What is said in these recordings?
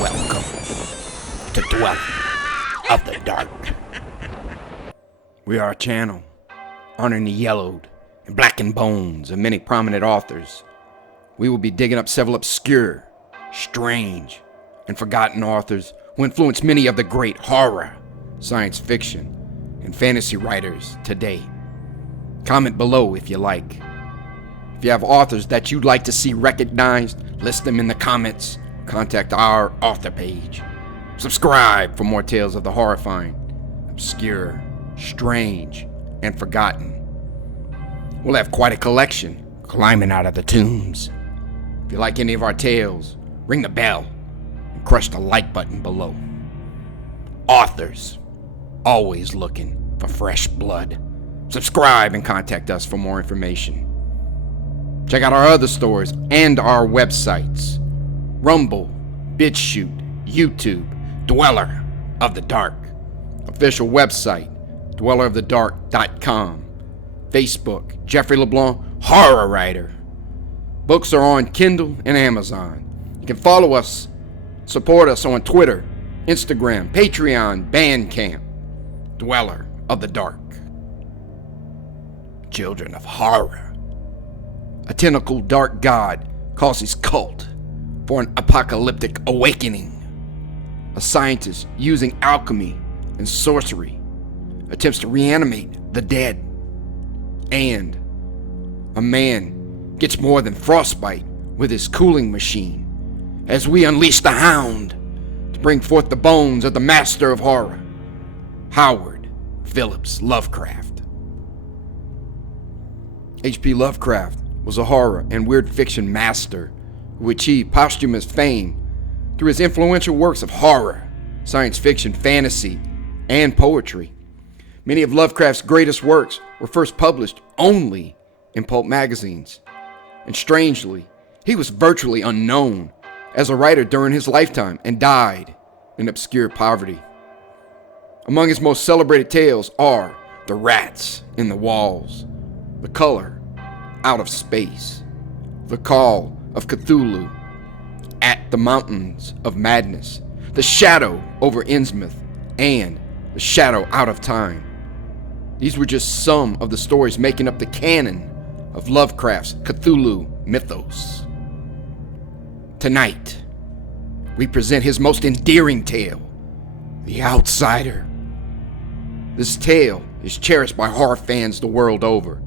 Welcome to Dweller of the Dark. We are a channel honoring the yellowed and blackened bones of many prominent authors. We will be digging up several obscure, strange, and forgotten authors who influenced many of the great horror, science fiction, and fantasy writers today. Comment below if you like. If you have authors that you'd like to see recognized, list them in the comments. Contact our author page. Subscribe for more tales of the horrifying, obscure, strange, and forgotten. We'll have quite a collection climbing out of the tombs. If you like any of our tales, ring the bell and crush the like button below. Authors, always looking for fresh blood. Subscribe and contact us for more information. Check out our other stories and our websites: Rumble, BitChute, YouTube, Dweller of the Dark. Official website, dwellerofthedark.com. Facebook, Jeffrey LeBlanc, horror writer. Books are on Kindle and Amazon. You can follow us, support us on Twitter, Instagram, Patreon, Bandcamp. Dweller of the Dark. Children of horror. A tentacled dark god calls his cult for an apocalyptic awakening. A scientist using alchemy and sorcery attempts to reanimate the dead. And a man gets more than frostbite with his cooling machine as we unleash the hound to bring forth the bones of the master of horror, Howard Phillips Lovecraft. H.P. Lovecraft was a horror and weird fiction master who achieved posthumous fame through his influential works of horror, science fiction, fantasy, and poetry. Many of Lovecraft's greatest works were first published only in pulp magazines, and strangely, he was virtually unknown as a writer during his lifetime and died in obscure poverty. Among his most celebrated tales are The Rats in the Walls, The Color Out of Space, The Call of Cthulhu, At the Mountains of Madness, The Shadow over Innsmouth, and The Shadow Out of Time. These were just some of the stories making up the canon of Lovecraft's Cthulhu mythos. Tonight, we present his most endearing tale, The Outsider. This tale is cherished by horror fans the world over.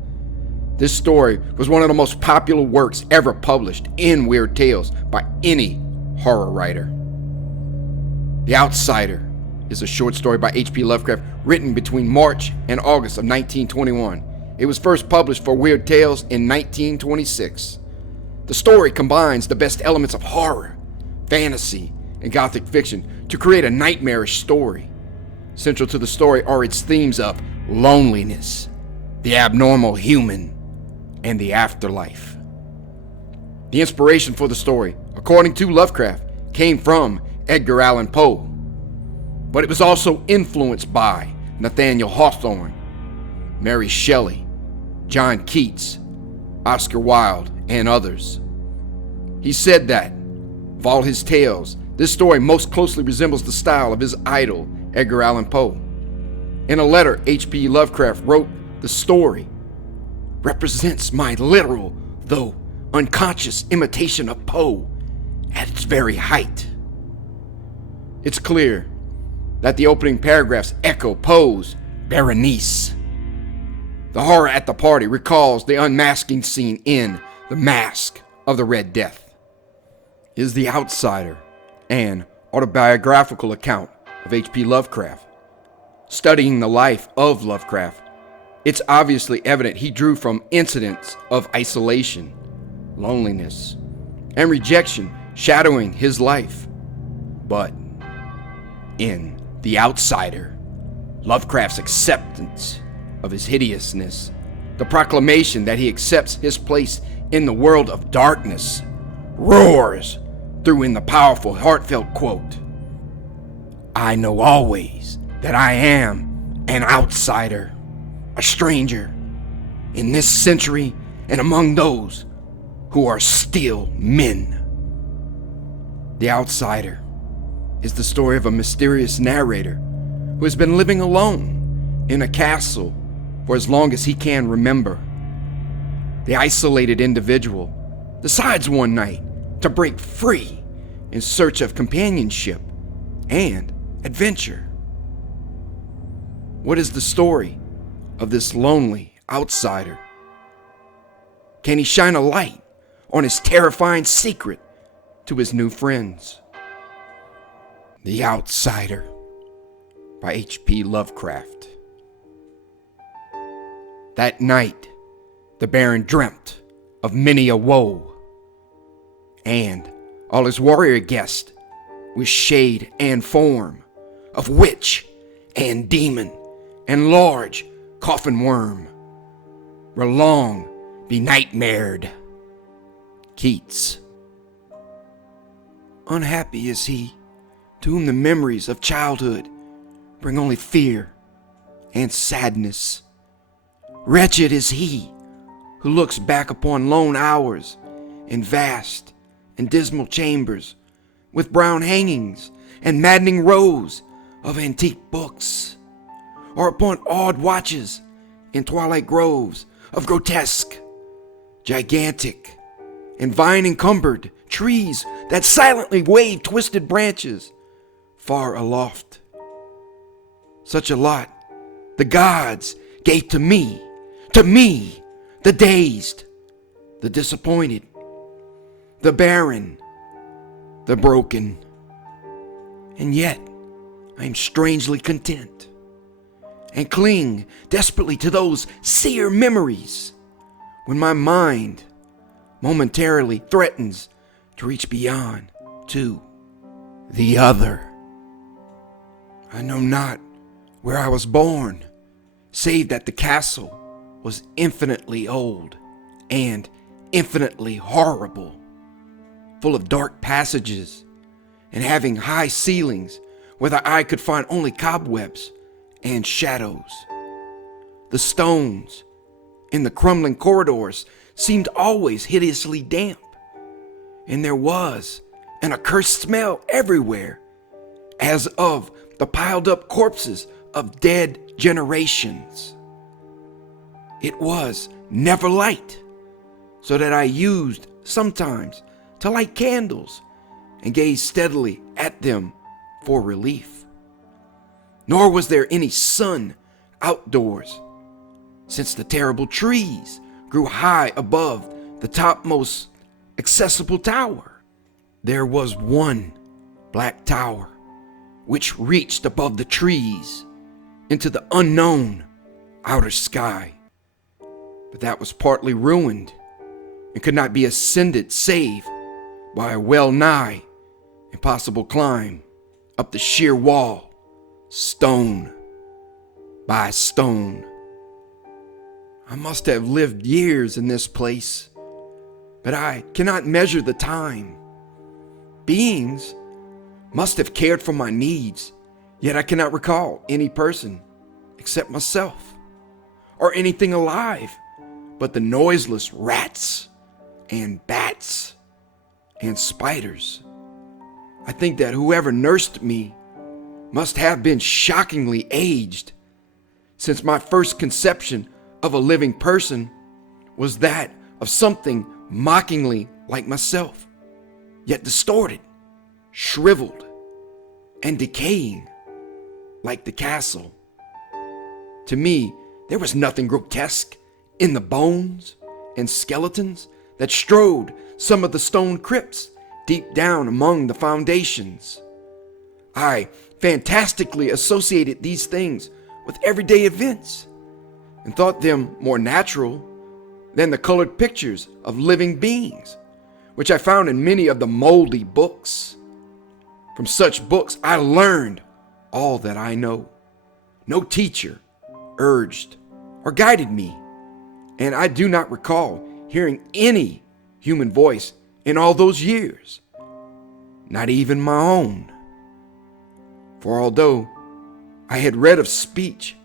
This story was one of the most popular works ever published in Weird Tales by any horror writer. The Outsider is a short story by H.P. Lovecraft written between March and August of 1921. It was first published for Weird Tales in 1926. The story combines the best elements of horror, fantasy, and gothic fiction to create a nightmarish story. Central to the story are its themes of loneliness, the abnormal human, and the afterlife. The inspiration for the story, according to Lovecraft, came from Edgar Allan Poe, but it was also influenced by Nathaniel Hawthorne, Mary Shelley, John Keats, Oscar Wilde, and others. He said that, of all his tales, this story most closely resembles the style of his idol, Edgar Allan Poe. In a letter, H.P. Lovecraft wrote, "The story represents my literal, though unconscious, imitation of Poe at its very height." It's clear that the opening paragraphs echo Poe's Berenice. The horror at the party recalls the unmasking scene in The Mask of the Red Death. Is The Outsider an autobiographical account of H.P. Lovecraft? Studying the life of Lovecraft, it's obviously evident he drew from incidents of isolation, loneliness, and rejection shadowing his life. But in The Outsider, Lovecraft's acceptance of his hideousness, the proclamation that he accepts his place in the world of darkness, roars through in the powerful, heartfelt quote, "I know always that I am an outsider, a stranger, in this century and among those who are still men." The Outsider is the story of a mysterious narrator who has been living alone in a castle for as long as he can remember. The isolated individual decides one night to break free in search of companionship and adventure. What is the story of this lonely outsider? Can he shine a light on his terrifying secret to his new friends? The Outsider by H.P. Lovecraft. That night, the Baron dreamt of many a woe, and all his warrior guests, with shade and form, of witch and demon and large coffin worm, were long benightmared. Keats. Unhappy is he to whom the memories of childhood bring only fear and sadness. Wretched is he who looks back upon lone hours in vast and dismal chambers with brown hangings and maddening rows of antique books, or upon odd watches in twilight groves of grotesque, gigantic, and vine-encumbered trees that silently wave twisted branches far aloft. Such a lot the gods gave to me, the dazed, the disappointed, the barren, the broken. And yet I am strangely content and cling desperately to those sear memories when my mind momentarily threatens to reach beyond to the other. I know not where I was born, save that the castle was infinitely old and infinitely horrible, full of dark passages and having high ceilings where the eye could find only cobwebs and shadows. The stones in the crumbling corridors seemed always hideously damp, and there was an accursed smell everywhere, as of the piled up corpses of dead generations. It was never light, so that I used sometimes to light candles and gaze steadily at them for relief. Nor was there any sun outdoors, since the terrible trees grew high above the topmost accessible tower. There was one black tower which reached above the trees into the unknown outer sky, but that was partly ruined and could not be ascended save by a well-nigh impossible climb up the sheer wall, stone by stone. I must have lived years in this place, but I cannot measure the time. Beings must have cared for my needs, yet I cannot recall any person except myself, or anything alive but the noiseless rats and bats and spiders. I think that whoever nursed me must have been shockingly aged, since my first conception of a living person was that of something mockingly like myself, yet distorted, shriveled, and decaying like the castle. To me, there was nothing grotesque in the bones and skeletons that strode some of the stone crypts deep down among the foundations. I fantastically associated these things with everyday events and thought them more natural than the colored pictures of living beings, which I found in many of the moldy books. From such books I learned all that I know. No teacher urged or guided me, and I do not recall hearing any human voice in all those years, not even my own. For although I had read of speech,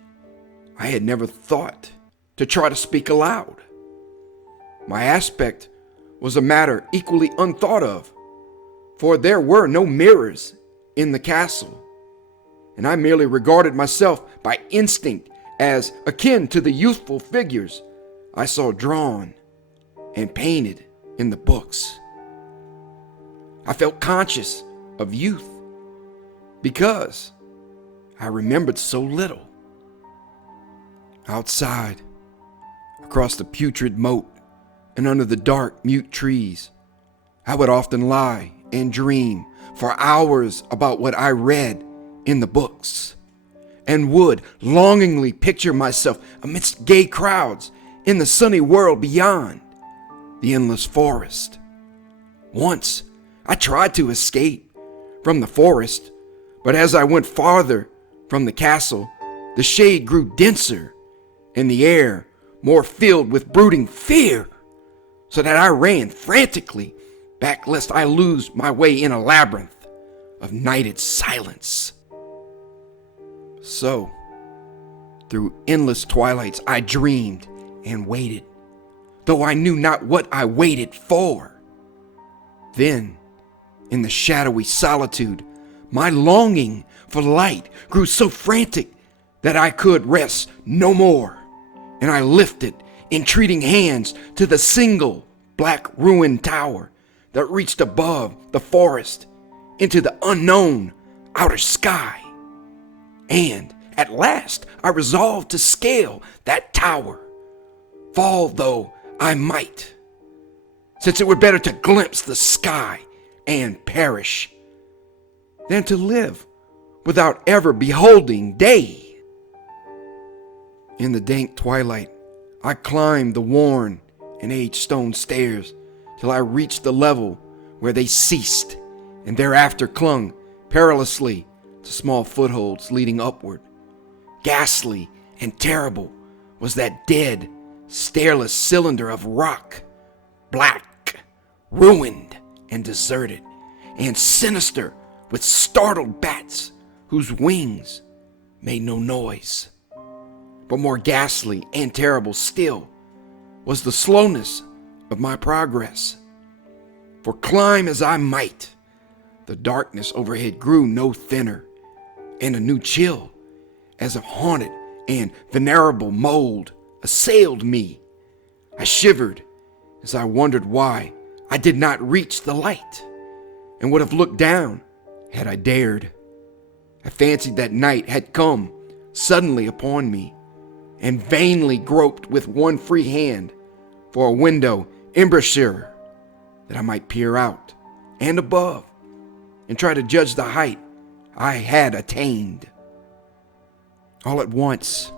I had never thought to try to speak aloud. My aspect was a matter equally unthought of, for there were no mirrors in the castle, and I merely regarded myself by instinct as akin to the youthful figures I saw drawn and painted in the books. I felt conscious of youth because I remembered so little. Outside, across the putrid moat and under the dark, mute trees, I would often lie and dream for hours about what I read in the books, and would longingly picture myself amidst gay crowds in the sunny world beyond the endless forest. Once, I tried to escape from the forest, but as I went farther from the castle, the shade grew denser and the air more filled with brooding fear, so that I ran frantically back lest I lose my way in a labyrinth of nighted silence. So, through endless twilights, I dreamed and waited, though I knew not what I waited for. Then, in the shadowy solitude, my longing for light grew so frantic that I could rest no more, and I lifted entreating hands to the single black ruined tower that reached above the forest into the unknown outer sky. And at last I resolved to scale that tower, fall though I might, since it were better to glimpse the sky and perish than to live without ever beholding day. In the dank twilight, I climbed the worn and aged stone stairs till I reached the level where they ceased, and thereafter clung perilously to small footholds leading upward. Ghastly and terrible was that dead, stairless cylinder of rock, black, ruined, and deserted, and sinister with startled bats whose wings made no noise. But more ghastly and terrible still was the slowness of my progress. For climb as I might, the darkness overhead grew no thinner, and a new chill, as of haunted and venerable mold, assailed me. I shivered as I wondered why I did not reach the light, and would have looked down had I dared. I fancied that night had come suddenly upon me, and vainly groped with one free hand for a window embrasure that I might peer out and above and try to judge the height I had attained. All at once,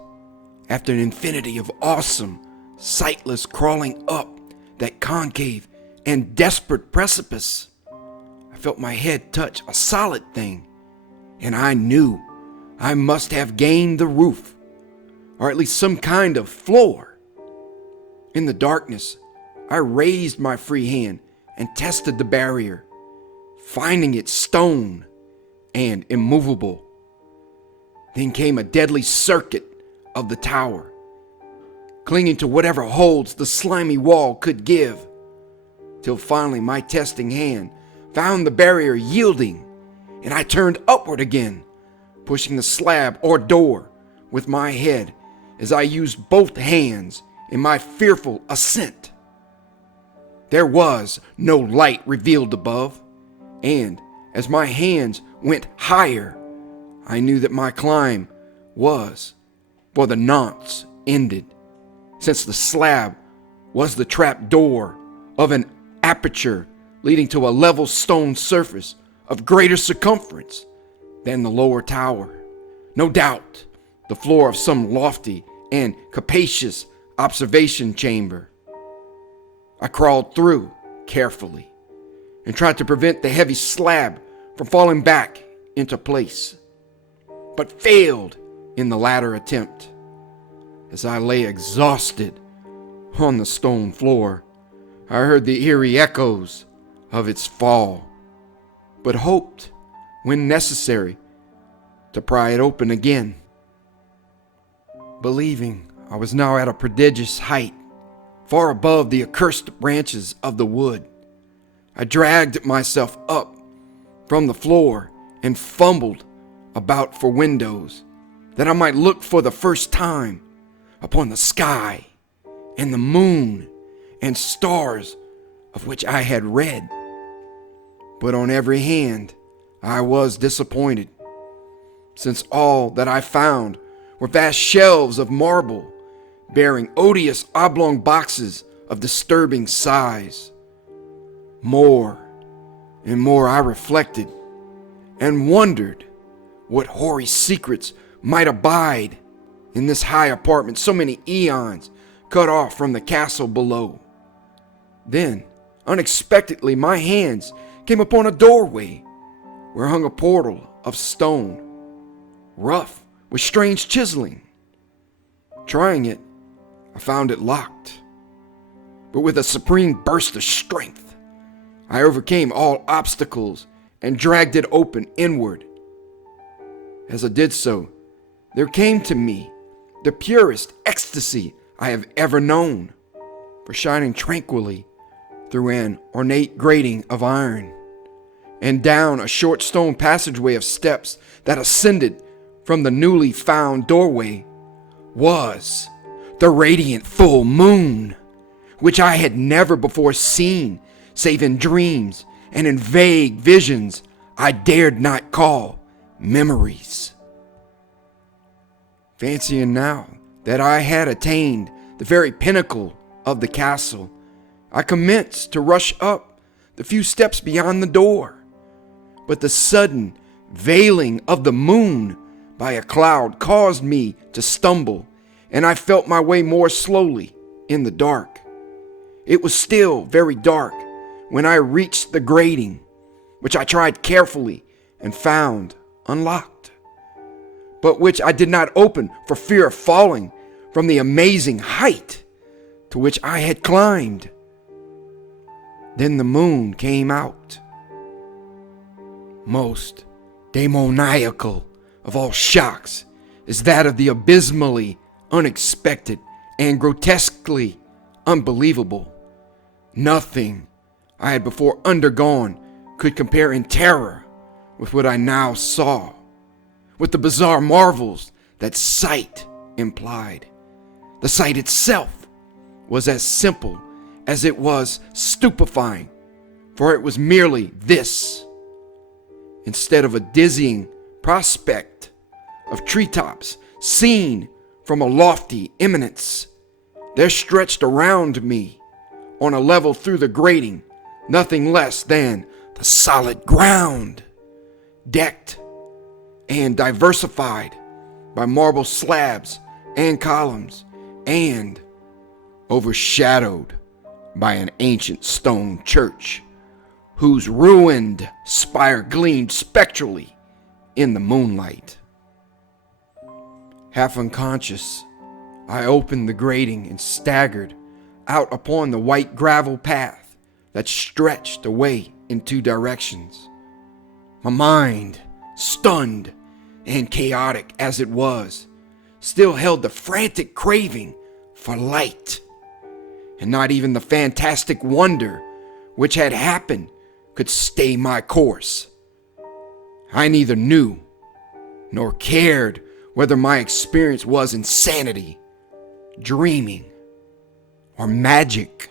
after an infinity of awesome, sightless crawling up that concave and desperate precipice, I felt my head touch a solid thing, and I knew I must have gained the roof, or at least some kind of floor. In the darkness, I raised my free hand and tested the barrier, finding it stone and immovable. Then came a deadly circuit of the tower, clinging to whatever holds the slimy wall could give, till finally my testing hand found the barrier yielding, and I turned upward again, pushing the slab or door with my head as I used both hands in my fearful ascent. There was no light revealed above, and as my hands went higher, I knew that my climb was for the nonce ended, since the slab was the trap door of an aperture leading to a level stone surface of greater circumference than the lower tower. No doubt, the floor of some lofty and capacious observation chamber. I crawled through carefully and tried to prevent the heavy slab from falling back into place, but failed in the latter attempt. As I lay exhausted on the stone floor, I heard the eerie echoes of its fall, but hoped, when necessary, to pry it open again. Believing I was now at a prodigious height, far above the accursed branches of the wood, I dragged myself up from the floor and fumbled about for windows that I might look for the first time upon the sky and the moon and stars of which I had read. But on every hand I was disappointed, since all that I found were vast shelves of marble bearing odious oblong boxes of disturbing size. More and more I reflected and wondered what hoary secrets might abide in this high apartment so many eons cut off from the castle below. Then, unexpectedly, my hands came upon a doorway where hung a portal of stone, rough with strange chiseling. Trying it, I found it locked. But with a supreme burst of strength, I overcame all obstacles and dragged it open inward. As I did so, there came to me the purest ecstasy I have ever known, for shining tranquilly through an ornate grating of iron and down a short stone passageway of steps that ascended from the newly found doorway was the radiant full moon, which I had never before seen save in dreams and in vague visions I dared not call memories. Fancying now that I had attained the very pinnacle of the castle, I commenced to rush up the few steps beyond the door. But the sudden veiling of the moon by a cloud caused me to stumble, and I felt my way more slowly in the dark. It was still very dark when I reached the grating, which I tried carefully and found unlocked, but which I did not open for fear of falling from the amazing height to which I had climbed. Then the moon came out. Most demoniacal of all shocks is that of the abysmally unexpected and grotesquely unbelievable. Nothing I had before undergone could compare in terror with what I now saw, with the bizarre marvels that sight implied. The sight itself was as simple as it was stupefying, for it was merely this. Instead of a dizzying prospect of treetops seen from a lofty eminence, there stretched around me, on a level through the grating, nothing less than the solid ground, decked and diversified by marble slabs and columns, and overshadowed by an ancient stone church, whose ruined spire gleamed spectrally in the moonlight. Half unconscious, I opened the grating and staggered out upon the white gravel path that stretched away in two directions. My mind, stunned and chaotic as it was, still held the frantic craving for light, and not even the fantastic wonder which had happened could stay my course. I neither knew nor cared whether my experience was insanity, dreaming, or magic,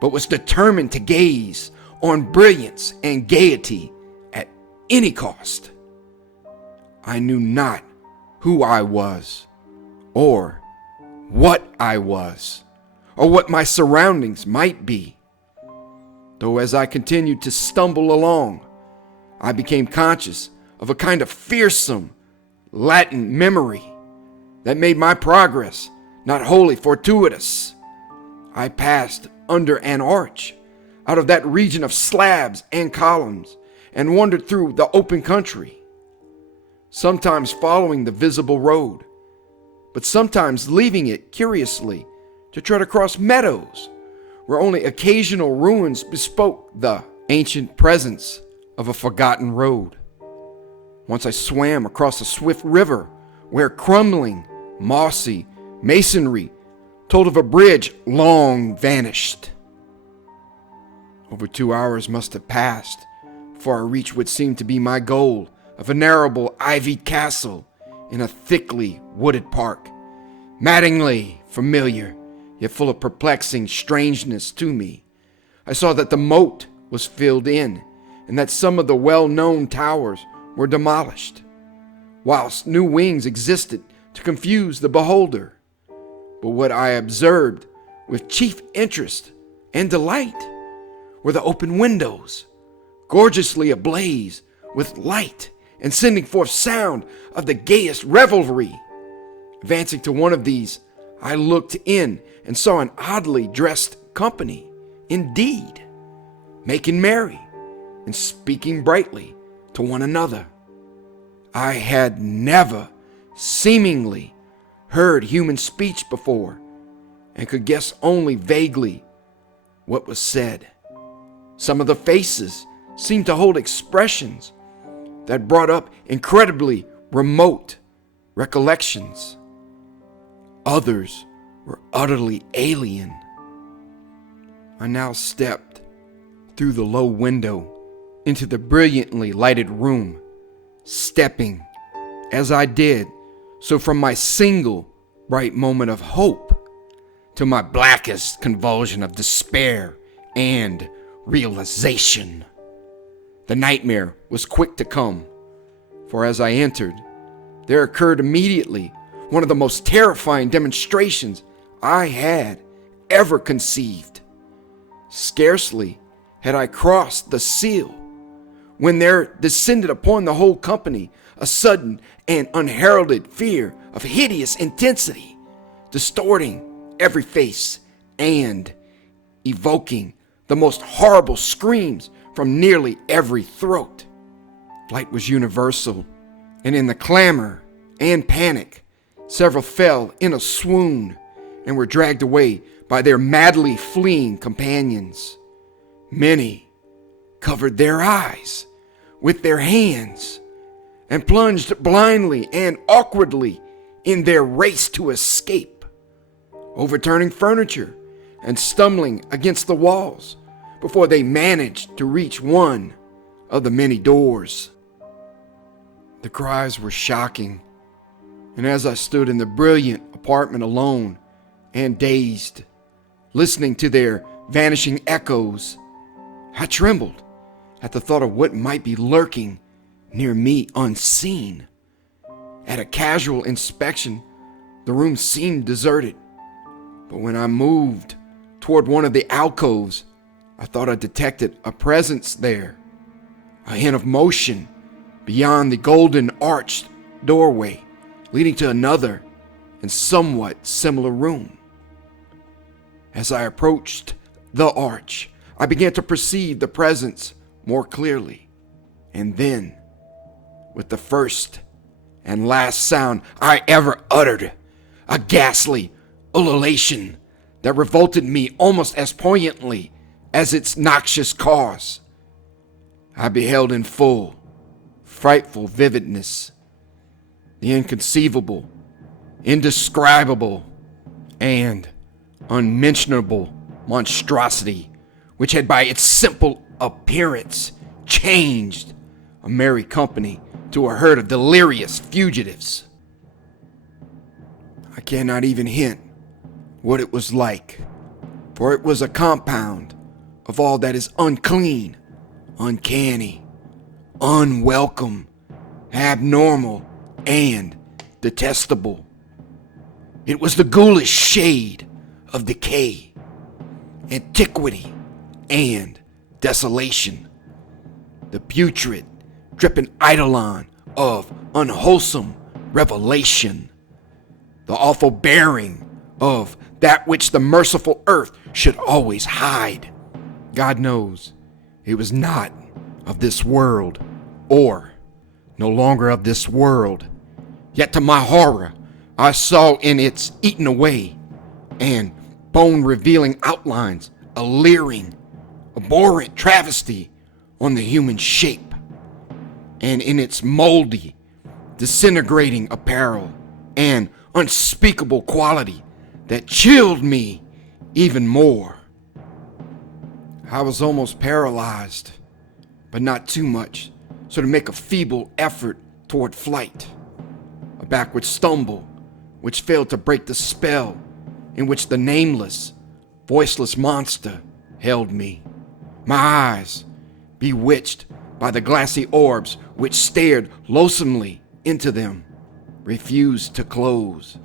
but was determined to gaze on brilliance and gaiety at any cost. I knew not who I was, or what I was, or what my surroundings might be. Though as I continued to stumble along, I became conscious of a kind of fearsome latent memory that made my progress not wholly fortuitous. I passed under an arch out of that region of slabs and columns and wandered through the open country, sometimes following the visible road, but sometimes leaving it curiously to tread across meadows where only occasional ruins bespoke the ancient presence of a forgotten road. Once I swam across a swift river where crumbling, mossy masonry told of a bridge long vanished. Over 2 hours must have passed before I reached what seemed to be my goal, a venerable ivied castle in a thickly wooded park, maddeningly familiar, yet full of perplexing strangeness to me. I saw that the moat was filled in, and that some of the well-known towers were demolished, whilst new wings existed to confuse the beholder. But what I observed with chief interest and delight were the open windows, gorgeously ablaze with light and sending forth sound of the gayest revelry. Advancing to one of these, I looked in and saw an oddly dressed company, indeed, making merry and speaking brightly to one another. I had never seemingly heard human speech before, and could guess only vaguely what was said. Some of the faces seemed to hold expressions that brought up incredibly remote recollections. Others were utterly alien. I now stepped through the low window into the brilliantly lighted room, stepping, as I did so, from my single bright moment of hope to my blackest convulsion of despair and realization. The nightmare was quick to come, for as I entered, there occurred immediately one of the most terrifying demonstrations I had ever conceived. Scarcely had I crossed the sill when there descended upon the whole company a sudden and unheralded fear of hideous intensity, distorting every face and evoking the most horrible screams from nearly every throat. Flight was universal, and in the clamor and panic, several fell in a swoon and were dragged away by their madly fleeing companions. Many covered their eyes with their hands and plunged blindly and awkwardly in their race to escape, overturning furniture and stumbling against the walls before they managed to reach one of the many doors. The cries were shocking, and as I stood in the brilliant apartment alone and dazed, listening to their vanishing echoes, I trembled at the thought of what might be lurking near me unseen. At a casual inspection, the room seemed deserted, but when I moved toward one of the alcoves, I thought I detected a presence there, a hint of motion beyond the golden arched doorway leading to another and somewhat similar room. As I approached the arch, I began to perceive the presence more clearly, and then, with the first and last sound I ever uttered, a ghastly ululation that revolted me almost as poignantly as its noxious cause, I beheld in full, frightful vividness the inconceivable, indescribable, and unmentionable monstrosity which had by its simple appearance changed a merry company to a herd of delirious fugitives. I cannot even hint what it was like, for it was a compound of all that is unclean, uncanny, unwelcome, abnormal, and detestable. It was the ghoulish shade of decay, antiquity, and desolation, the putrid, dripping eidolon of unwholesome revelation, the awful bearing of that which the merciful earth should always hide. God knows it was not of this world, or no longer of this world. Yet to my horror, I saw in its eaten away and bone-revealing outlines a leering, abhorrent travesty on the human shape, and in its moldy, disintegrating apparel an unspeakable quality that chilled me even more. I was almost paralyzed but not too much, so to make a feeble effort toward flight. A backward stumble, which failed to break the spell in which the nameless, voiceless monster held me. My eyes, bewitched by the glassy orbs which stared loathsomely into them, refused to close,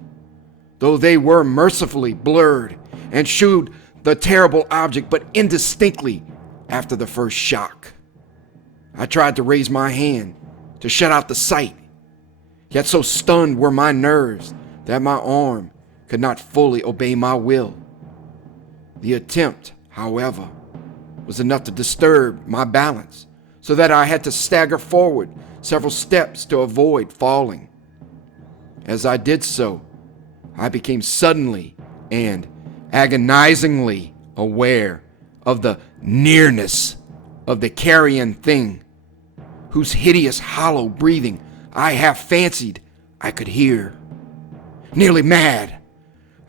though they were mercifully blurred and shewed the terrible object but indistinctly after the first shock. I tried to raise my hand to shut out the sight, yet so stunned were my nerves that my arm could not fully obey my will. The attempt, however, was enough to disturb my balance, so that I had to stagger forward several steps to avoid falling. As I did so, I became suddenly and agonizingly aware of the nearness of the carrion thing, whose hideous hollow breathing I half fancied I could hear. Nearly mad,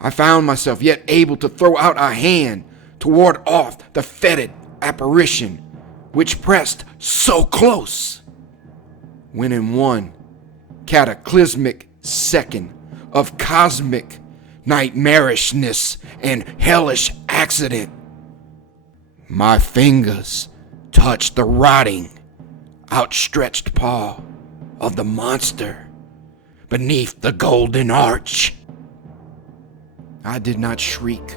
I found myself yet able to throw out a hand to ward off the fetid apparition which pressed so close, when in one cataclysmic second of cosmic nightmarishness and hellish accident, my fingers touched the rotting, outstretched paw of the monster beneath the golden arch. I did not shriek,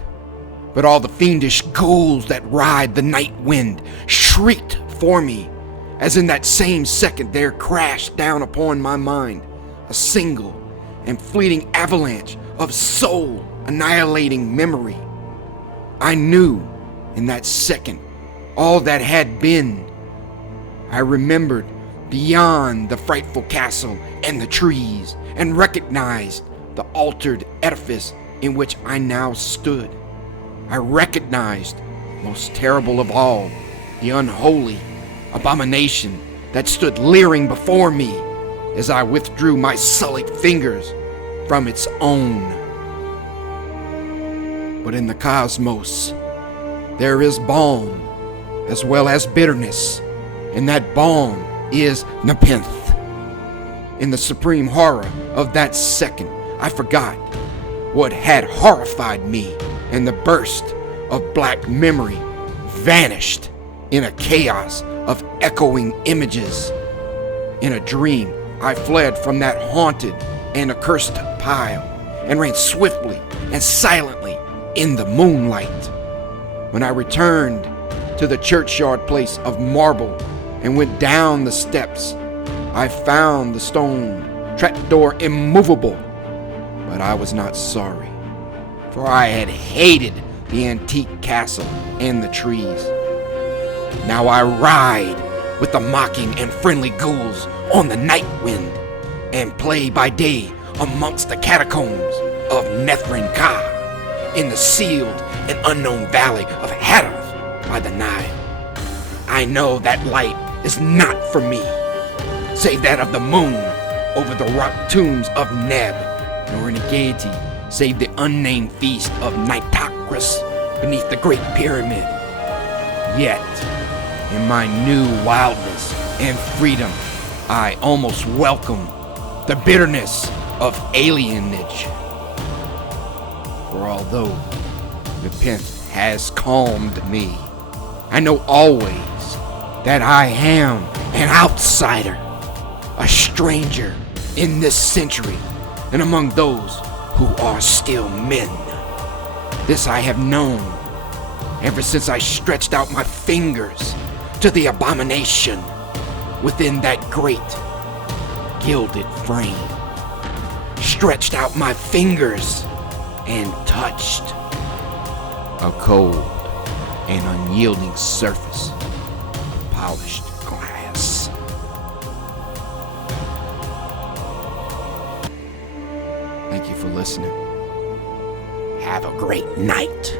but all the fiendish ghouls that ride the night wind shrieked for me, as in that same second there crashed down upon my mind a single and fleeting avalanche of soul-annihilating memory. I knew in that second all that had been. I remembered beyond the frightful castle and the trees, and recognized the altered edifice in which I now stood. I recognized, most terrible of all, the unholy abomination that stood leering before me as I withdrew my sullied fingers from its own. But in the cosmos, there is balm as well as bitterness, and that balm is Nepenthe. In the supreme horror of that second, I forgot what had horrified me, and the burst of black memory vanished in a chaos of echoing images. In a dream, I fled from that haunted and accursed pile and ran swiftly and silently in the moonlight. When I returned to the churchyard place of marble and went down the steps, I found the stone trapdoor immovable, but I was not sorry, for I had hated the antique castle and the trees. Now I ride with the mocking and friendly ghouls on the night wind, and play by day amongst the catacombs of Nethrin Ka, in the sealed and unknown valley of Hadath by the Nile. I know that light is not for me, save that of the moon over the rock tombs of Neb, nor any gaiety save the unnamed feast of Nitocris beneath the Great Pyramid. Yet, in my new wildness and freedom, I almost welcome the bitterness of alienage. For although Nepenthe has calmed me, I know always that I am an outsider, a stranger in this century and among those who are still men. This I have known ever since I stretched out my fingers to the abomination within that great gilded frame. Stretched out my fingers and touched a cold and unyielding surface of polished glass. Thank you for listening. Have a great night.